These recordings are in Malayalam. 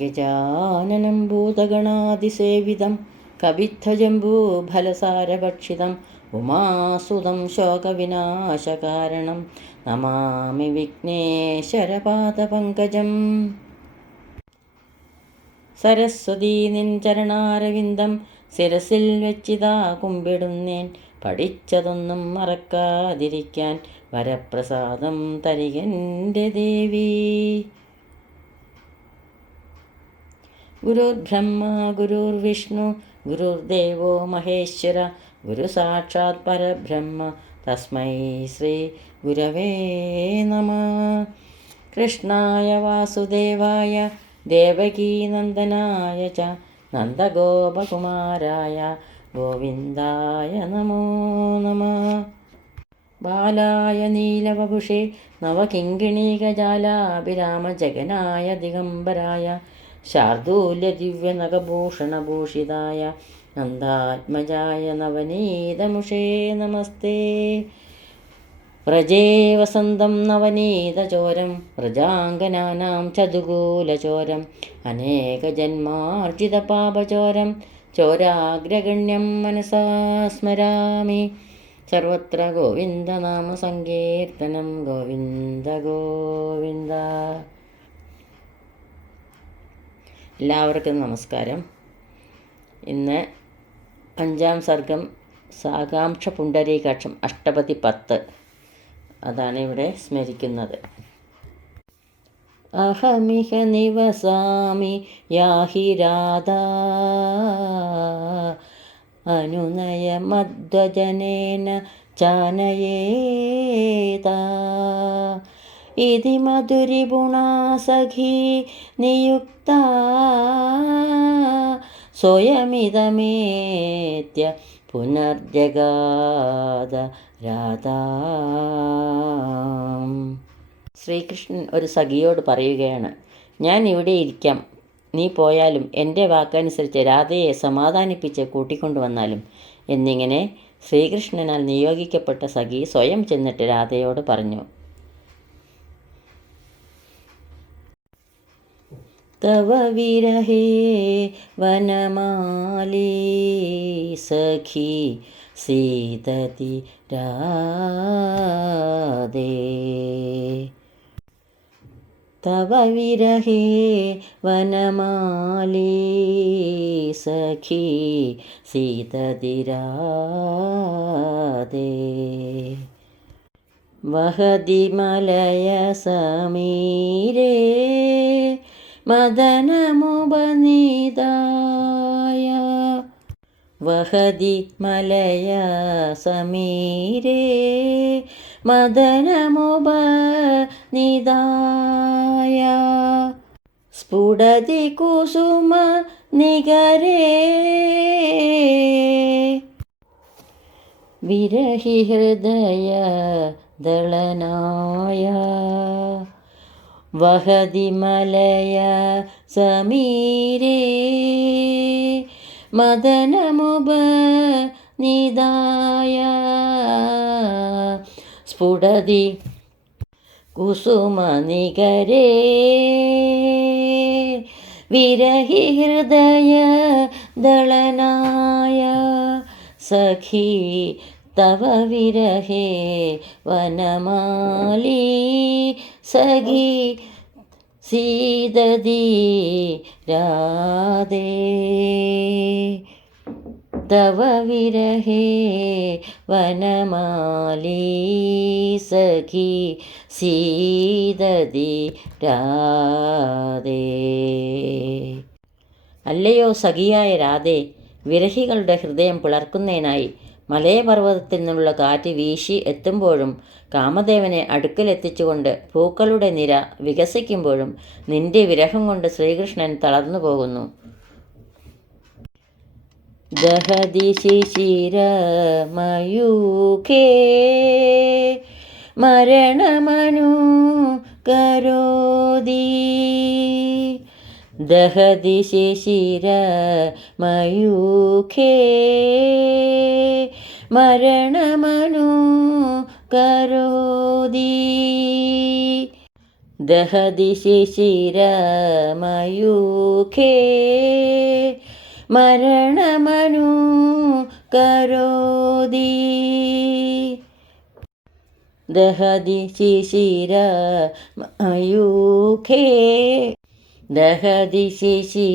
ഗജാനനം ഭൂതഗണാതിസേവിതം കവിത്ഥജംബൂഫലസാരഭക്ഷിതം ഉമാസുതം ശോകവിനാശകാരണം നമാമി വിഘ്നേശ്വരപാദപങ്കജം. സരസ്വതീ നിൻ ചരണാരവിന്ദം ശിരസിൽ വെച്ചിതാ കുമ്പിടുന്നേൻ. പഠിച്ചതൊന്നും മറക്കാതിരിക്കാൻ വരപ്രസാദം തരികൻ്റെ ദേവി. ഗുരുർബ്രഹ്മ ഗുരുർവിഷ്ണു ഗുരുർദേവോ മഹേശ്വര ഗുരു സാക്ഷാത് പരബ്രഹ്മ തസ്മൈ ശ്രീ ഗുരവേ നമഃ. കൃഷ്ണായ വാസുദേവായ ദേവകീനന്ദനായ ച നന്ദഗോപകുമാരായ ഗോവിന്ദായ നമോ നമഃ. ബാലായ നീലവപുഷേ നവകിങ്കിണീകജാലാഭിരാമജഗനായ ദിഗംബരായ ശാർദൂല്യദിവ്യനഖഭൂഷണഭൂഷിതായ നന്ദാത്മജായ നവനീതമുഷേ നമസ്തേ. വ്രജേ വസന്തം നവനീതചോരം വ്രജാംഗനാനാം ചതുകൂലചോരം അനേകജന്മാർജിതപാപചോരം ചോരാഗ്രഗണ്യം മനസാ സ്മരാമി. സർവത്ര ഗോവിന്ദനാമസങ്കീർത്തനം ഗോവിന്ദ ഗോവിന്ദ. എല്ലാവർക്കും നമസ്കാരം. ഇന്ന് 5-ാം സർഗം സാകാംക്ഷ പുണ്ടരീകാക്ഷം അഷ്ടപതി 10 അതാണ് ഇവിടെ സ്മരിക്കുന്നത്. അഹമിഹ നിവസാമി യാഹി രാധാ അനുനയ മദ്വജനേന ചാനയേതാ ഇതി മധുരിപുണാ സഖീ നിയുക്താ സ്വയമിതമേത്യ പുനർജഗാദ രാധാ. ശ്രീകൃഷ്ണൻ ഒരു സഖിയോട് പറയുകയാണ്, ഞാൻ ഇവിടെ ഇരിക്കാം, നീ പോയാലും എൻ്റെ വാക്കനുസരിച്ച് രാധയെ സമാധാനിപ്പിച്ച് കൂട്ടിക്കൊണ്ടുവന്നാലും എന്നിങ്ങനെ ശ്രീകൃഷ്ണനാൽ നിയോഗിക്കപ്പെട്ട സഖി സ്വയം ചെന്നിട്ട് രാധയോട് പറഞ്ഞു. തവ വിരഹേ വനമാലീ സഖി സീതതി രാധേ. തവ വിരഹേ വനമാലീ സഖി സീതതി രാധേ. വഹതി മലയ സമീരേ മദനമുപനീതായ. വഹതി മലയ സമീരേ മദനമുപനീതായ. സ്ഫുടതി കുസുമ നികരേ വിരഹി ഹൃദയ ദളനായ. വഹതി മലയ സമീരേ മദനമുപനീതായ. സ്ഫുടതി കുസുമനികരേ വിരഹി ഹൃദയ ദളനായ. സഖി തവ വിരഹേ വനമാലീ സഖി സീതതി രാധേ. തവ വിരഹേ വനമാലീ സഖി സീതതി രാധേ. അല്ലയോ സഖിയായ രാധേ, വിരഹികളുടെ ഹൃദയം പിളർക്കുന്നതിനായി മലയപർവ്വതത്തിൽ നിന്നുള്ള കാറ്റ് വീശി എത്തുമ്പോഴും കാമദേവനെ അടുക്കലെത്തിച്ചുകൊണ്ട് പൂക്കളുടെ നിര വികസിക്കുമ്പോഴും നിന്റെ വിരഹം കൊണ്ട് ശ്രീകൃഷ്ണൻ തളർന്നു പോകുന്നു. ദഹതി ശിശിരമയൂഖേ മരണമനു കരോതി. ദഹതി ശിശിരമയൂഖേ മരണമനു കരോതി. ദഹതി ശിശിരമയൂഖേ മരണമനു കരോതി. ദഹതി ശിശിരമയൂഖേ ദഹതി ശിശിരമയൂഖേ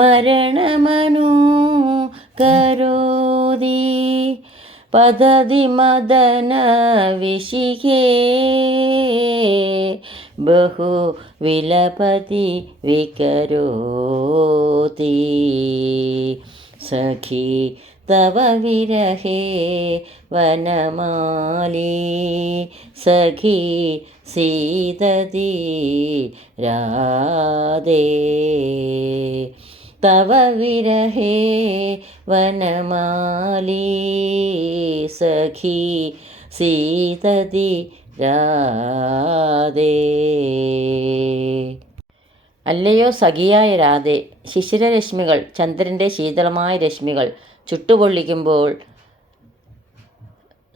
മരണമനു കരോതി. പതതി മദന വിശിഖേ ബഹു വിലപതി വികരോതി. സഖി തവ വിരഹേ വനമാലി സഖി സീതതി രാധേ. തവ വിരഹേ വനമാലി സഖി സീതതി രാധേ. അല്ലയോ സഖിയായ രാധേ, ശിശിരരശ്മികൾ, ചന്ദ്രൻ്റെ ശീതളമായ രശ്മികൾ ചുട്ടുപൊള്ളിക്കുമ്പോൾ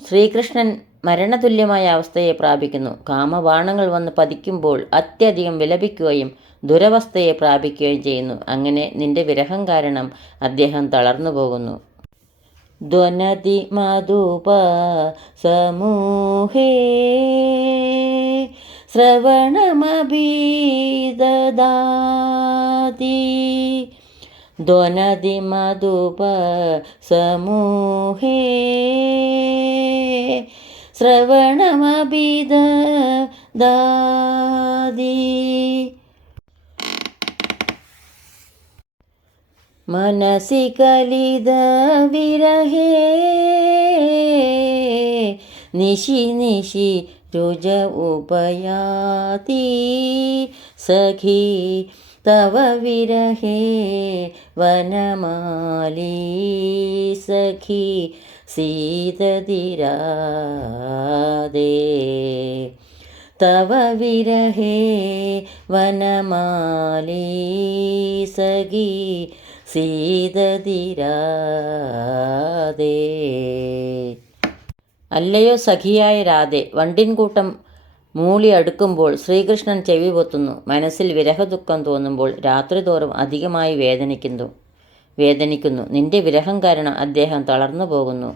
ശ്രീകൃഷ്ണൻ മരണതുല്യമായ അവസ്ഥയെ പ്രാപിക്കുന്നു. കാമബാണങ്ങൾ വന്ന് പതിക്കുമ്പോൾ അത്യധികം വിലപിക്കുകയും ദുരവസ്ഥയെ പ്രാപിക്കുകയും ചെയ്യുന്നു. അങ്ങനെ നിന്റെ വിരഹം കാരണം അദ്ദേഹം തളർന്നു പോകുന്നു. ധ്വനതി മധുപ സമൂഹേ ശ്രവണമഭിദദാതി. ധ്വനതി മധുപ സമൂഹേ ശ്രവണമഭിദദാതി. മനസി കലിത വിരഹേ നിശി നിശി രുജ ഉപയാതി. സഖി തവ വിരഹേ വനമാലി സഖി സീതതി രാധേ. തവ വിരഹേ വനമാലി സഖി സീതതി രാധേ. അല്ലയോ സഖിയായ രാധേ, വണ്ടിൻകൂട്ടം മൂളി അടുക്കുമ്പോൾ ശ്രീകൃഷ്ണൻ ചെവി പൊത്തുന്നു. മനസ്സിൽ വിരഹദുഃഖം തോന്നുമ്പോൾ രാത്രി തോറും അധികമായി വേദനിക്കുന്നു. നിന്റെ വിരഹം കാരണം അദ്ദേഹം തളർന്നു പോകുന്നു.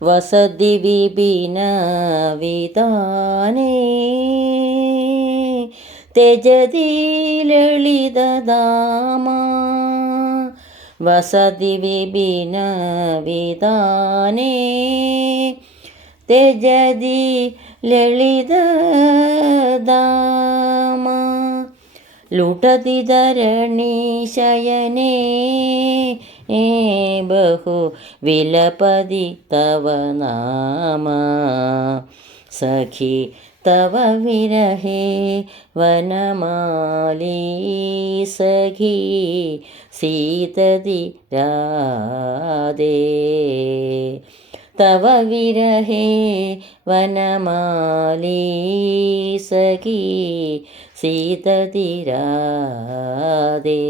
വസതി വിപിന വിതാനേ തെജതി ലളിതദാമ. വസതി വിപിന വിതാനേ തെജതി ലളിതദാമ. ലുട്ടതി ധരണി ശയനേ ബഹു വിലപതി തവ നാമ. സഖി തവ വിരഹേ വനമാലി സഖി സീതതി രാധേ. തവ വിരഹേ വനമാലി സഖി സീതതി രാധേ.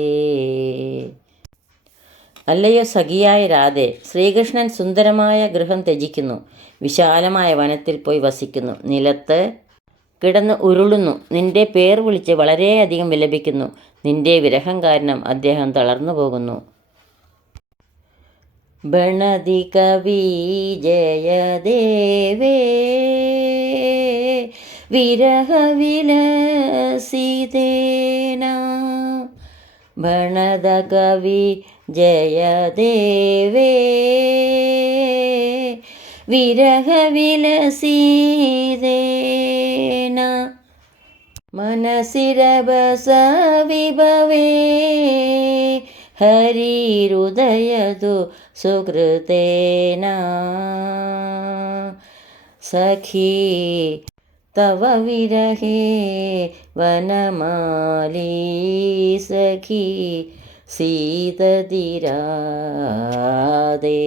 അല്ലയോ സഖിയായ രാധേ, ശ്രീകൃഷ്ണൻ സുന്ദരമായ ഗൃഹം ത്യജിക്കുന്നു. വിശാലമായ വനത്തിൽ പോയി വസിക്കുന്നു. നിലത്ത് കിടന്ന് ഉരുളുന്നു. നിന്റെ പേർ വിളിച്ച് വളരെയധികം വിലപിക്കുന്നു. നിന്റെ വിരഹം കാരണം അദ്ദേഹം തളർന്നു പോകുന്നു. ബണതി കവി ജയദേവേ വിരഹ വിലസിതേന. ബണത കവി ജയദേവേ വിരഹ വിലസിതേന. മനസി രഭസ വിഭവേ ഹരിഹൃദയതു സുകൃതേന. സഖി തവ വിരഹേ വനമാലി സഖി സീതതി രാധേ.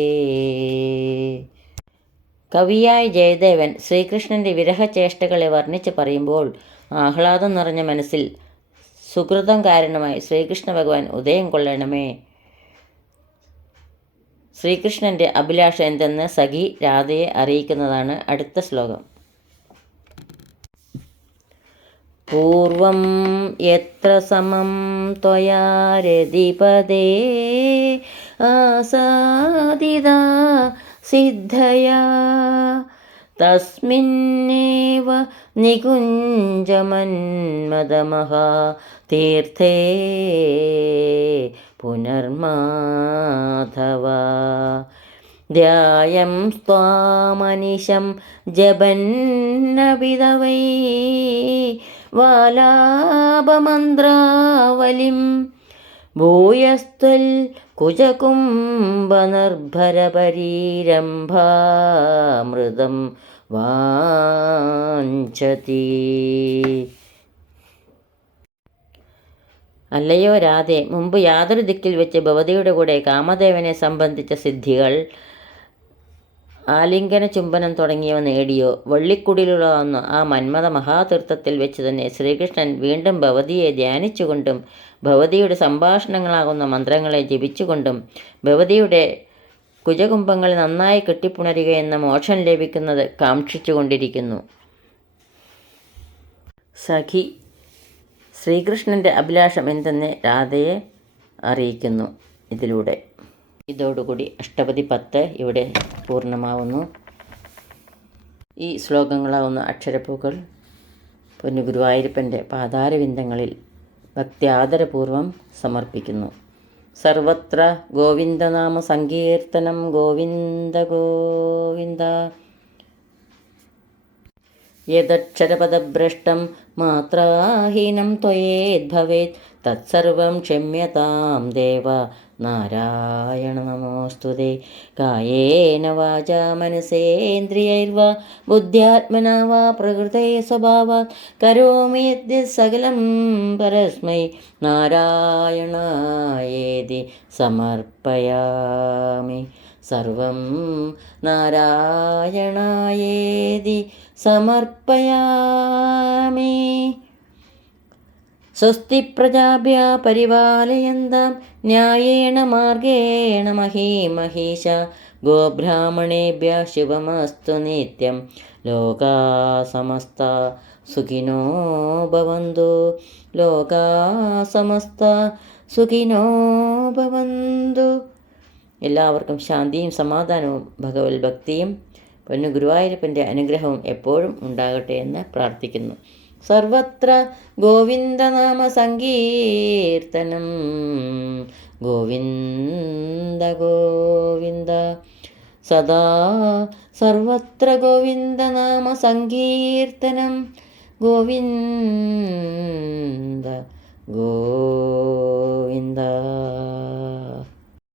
കവിയായ ജയദേവൻ ശ്രീകൃഷ്ണൻ്റെ വിരഹചേഷ്ടകളെ വർണ്ണിച്ച് പറയുമ്പോൾ ആഹ്ലാദം നിറഞ്ഞ മനസ്സിൽ സുകൃതം കാരണമായി ശ്രീകൃഷ്ണ ഭഗവാൻ ഉദയം കൊള്ളണമേ. ശ്രീകൃഷ്ണൻ്റെ അഭിലാഷം എന്തെന്ന് സഖി രാധയെ അറിയിക്കുന്നതാണ് അടുത്ത ശ്ലോകം. പൂർവം യത്ര സമം ത്വയാ രതിപദേ ആസാദിതാ സിദ്ധയാ തസ്മിന്നേവ നികുഞ്ജമന്മദമഹാ തീർത്ഥേ പുനർമാധവ ധ്യായം സ്വാമനിശം ജപന്നവിധവൈ വാലാപമന്ത്രാവലിം ഭൂയസ്ത്വൽ കുജകുംഭനർഭരപരീരംഭാമൃതം വാഞ്ചതി. അല്ലയോ രാധേ, മുമ്പ് യാതൊരു ദിക്കിൽ വെച്ച് ഭവതിയുടെ കൂടെ കാമദേവനെ സംബന്ധിച്ച സിദ്ധികൾ, ആലിംഗന ചുംബനം തുടങ്ങിയവ നേടിയോ? വള്ളിക്കുടിലുള്ള ആ മന്മഥ മഹാതീർത്ഥത്തിൽ വെച്ച് തന്നെ ശ്രീകൃഷ്ണൻ വീണ്ടും ഭവതിയെ ധ്യാനിച്ചുകൊണ്ടും ഭവതിയുടെ സംഭാഷണങ്ങളാകുന്ന മന്ത്രങ്ങളെ ജപിച്ചുകൊണ്ടും ഭവതിയുടെ കുജകുംഭങ്ങൾ നന്നായി കെട്ടിപ്പുണരുകയെന്ന മോക്ഷം ലഭിക്കുന്നത് കാക്ഷിച്ചുകൊണ്ടിരിക്കുന്നു. സഖി ശ്രീകൃഷ്ണൻ്റെ അഭിലാഷം എന്തെന്ന് രാധയെ അറിയിക്കുന്നു ഇതിലൂടെ. ഇതോടുകൂടി അഷ്ടപതി 10 ഇവിടെ പൂർണ്ണമാവുന്നു. ഈ ശ്ലോകങ്ങളാവുന്ന അക്ഷരപ്പൂക്കൾ പൊന്നു ഗുരുവായൂരപ്പൻ്റെ പാതാരവിന്ദങ്ങളിൽ ഭക്ത്യാദരപൂർവം സമർപ്പിക്കുന്നു. സർവത്ര ഗോവിന്ദനാമ സങ്കീർത്തനം. ഗോവിന്ദ ഗോവിന്ദ. യദക്ഷരപദഭ്രഷ്ടം മാത്രാഹീനം ത്വയേദ്ഭവേത് തത്സർവം ക്ഷമ്യതാം ദേവ നാരായണ നമോസ്തുതേ. കായേന വാചാ മനസേന്ദ്രിയൈർവാ ബുദ്ധ്യാത്മനാ വാ പ്രകൃതേ സ്വഭാവാത് കരോമി യദ്യത് സകലം പരസ്മൈ നാരായണായേതി സമർപ്പയാമി. സർവം നാരായണായേതി സമർപ്പയാമി. സ്വസ്തി പ്രജാഭ്യാ പരിപാലയന്താം ന്യായേന മാർഗേണ മഹീമഹീഷ. ഗോബ്രാഹ്മണേഭ്യഃ ശുഭമസ്തു നിത്യം. ലോകാ സമസ്താ സുഖിനോ ഭവന്തു. ലോകാ സമസ്താ സുഖിനോ ഭവന്തു. എല്ലാവർക്കും ശാന്തിയും സമാധാനവും ഭഗവത് ഭക്തിയും പൊന്നു ഗുരുവായൂരപ്പൻ്റെ അനുഗ്രഹവും എപ്പോഴും ഉണ്ടാകട്ടെ എന്ന് പ്രാർത്ഥിക്കുന്നു. സർവത്ര ഗോവിന്ദനാമ സങ്കീർത്തനം. ഗോവിന്ദ ഗോവിന്ദ. സദാ സർവത്ര ഗോവിന്ദനാമ സങ്കീർത്തനം. ഗോവിന്ദ ഗോവിന്ദ.